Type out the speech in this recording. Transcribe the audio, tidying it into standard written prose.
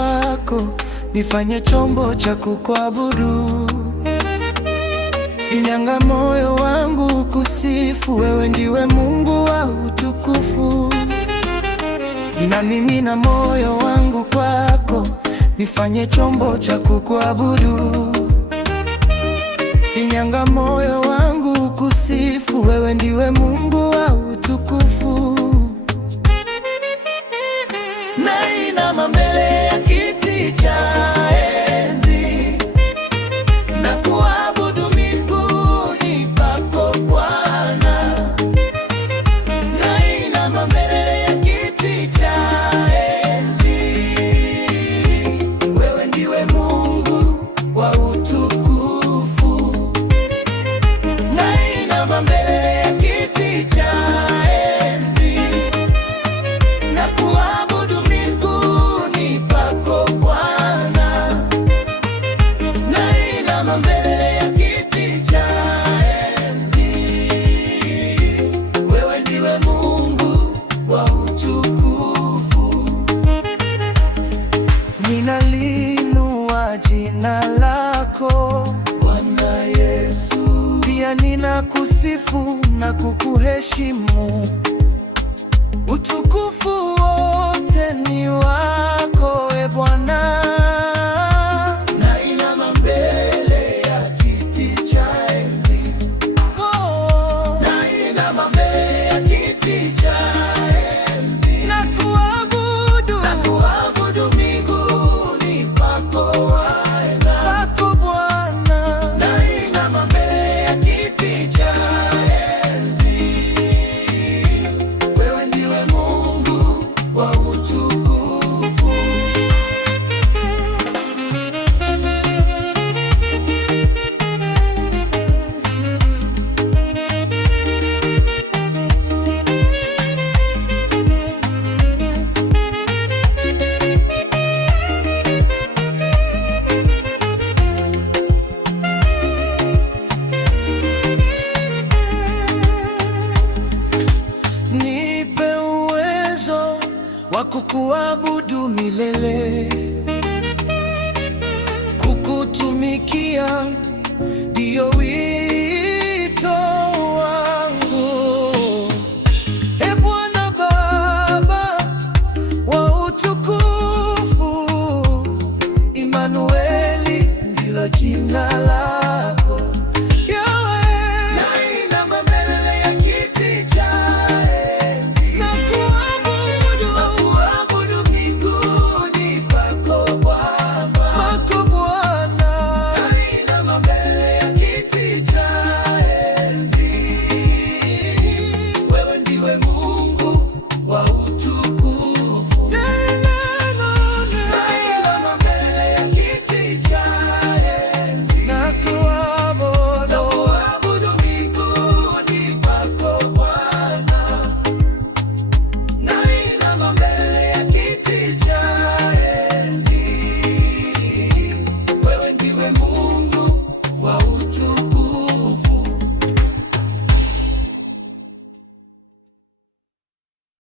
kwako, nifanye chombo cha kukuabudu. Finyanga moyo wangu kusifu, wewe ndiwe Mungu wa utukufu. Na mimi na moyo wangu kwako, nifanye chombo cha kukuabudu. Finyanga moyo wangu kusifu, wewe ndiwe Mungu wa utukufu. Nainama mbele ya kiti cha enzi na kuabudu miguuni pako Bwana. Nainama mbele ya kiti cha enzi, wewe ndiwe Mungu wa utukufu. Nainama mbele ya kiti cha enzi na kuabudu miguuni pako Bwana. Nainama mbele ya kiti cha enzi, wewe ndiwe Mungu wa utukufu. Ninalinua jina lako Bwana Yesu, pia ninakusifu na kukuheshimu. Utukufu wote ni wako, e Bwana. Nainama mbele ya kiti cha enzi, nainama mbele ya kiti cha enzi na kuabudu miguuni pako Bwana. Nainama mbele ya kiti cha enzi, wewe ndiwe Mungu wa utukufu. Nipe uwezo wa kukuabudu milele, kukutumikia